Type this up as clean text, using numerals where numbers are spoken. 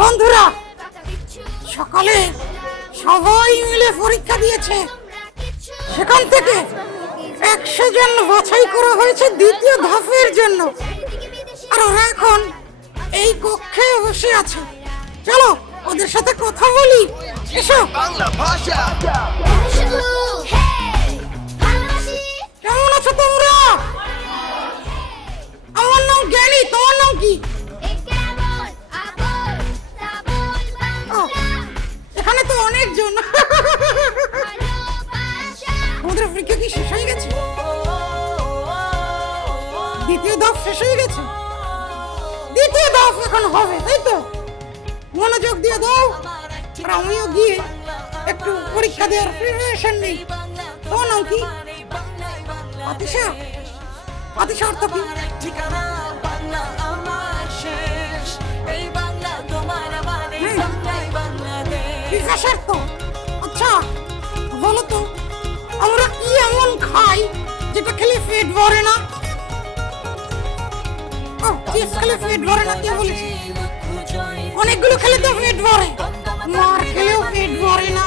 বন্ধুরা, সকালে সবাই মিলে পরীক্ষা দিয়েছে। সেখান থেকে 100 জন বাছাই করা হয়েছে দ্বিতীয় ধাপের জন্য। আর ওরা এখন এই কক্ষে বসে আছে। চলো ওদের সাথে কথা বলি। এসো। বাংলা ভাষা। কেমন আছো তোমরা? আমার নাম জ্ঞানী, তোমার নাম কি? এখানে তো অনেকজন। আমাদের পরীক্ষা কি শেষ হয়ে গেছে? দ্বিতীয় ধাপ শেষ হয়ে গেছে, দ্বিতীয় ধাপ এখন হবে, তাই তো? মনোযোগ দিয়ে দাও। আর আমিও গিয়ে একটু পরীক্ষা দেওয়ার প্রিপারেশন নেই। তোমার নাম কি? আতিশা। আতিশা অর্থ কি? বিকাশের তো। আচ্ছা বলো তো, আমরা কি এমন খাই যেটা খেলে পেট ভরে না? চিপস খেলে পেট ভরে না, কে বলেছে? অনেকগুলো খেলে তো পেট ভরে, মার খেলেও পেট ভরে না।